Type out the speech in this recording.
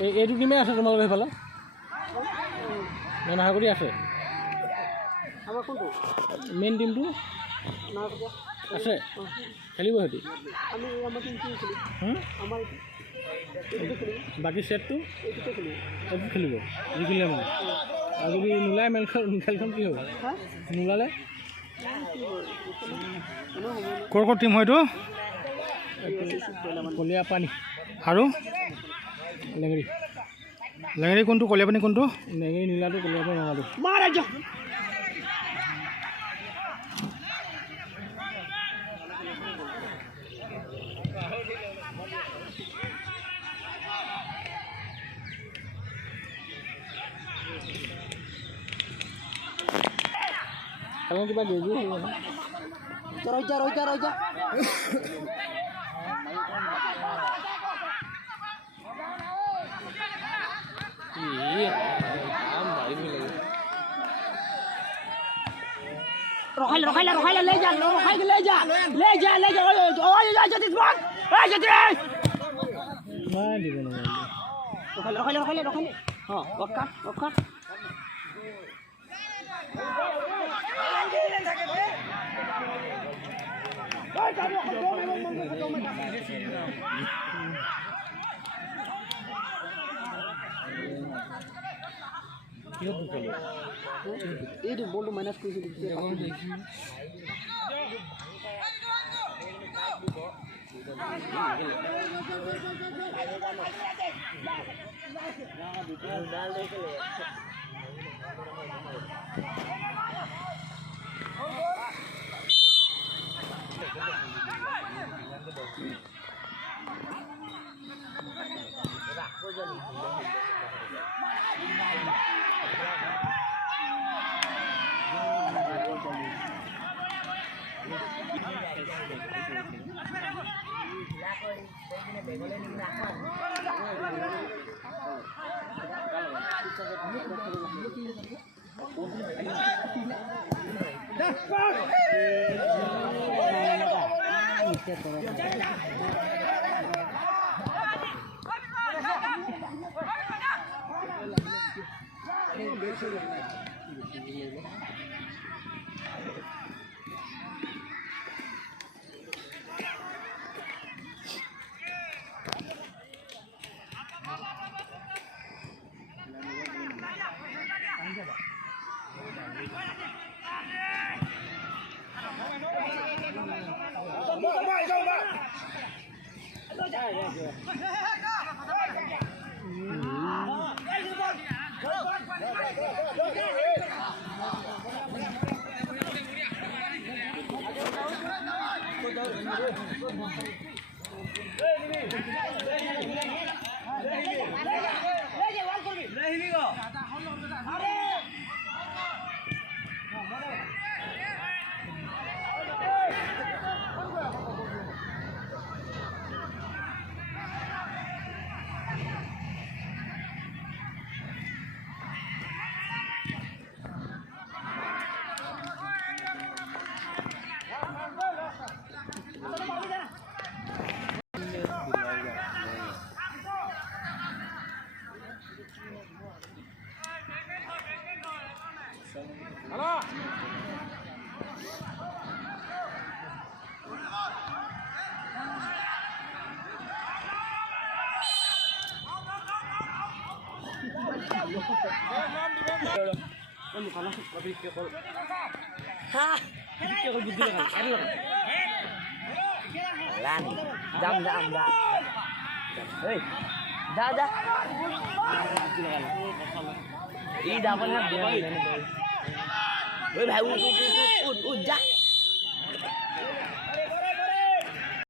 এইটো টিমে আছে তোমালোকৰ সেইফালে নাহাগুৰি আছে মেইন টিমটো আছে খেলিব সিহঁতি বাকী ছেটটো এইটো খেলিব জিকিলে মানে আৰু যদি নোলায় খেলখন কি হ'ব নোলালে ক'ৰ টিম হয়তো কলীয়া পানী আৰু লেঙেৰী কোনটো কলীয়া পানী কোনটো লেঙেৰী নীলাটো কলীয়া পানী ৰঙাটো কিবা গেজু ৰজা Rojaila, le ya, এইটো বলটো মাইনাস কৰিছিল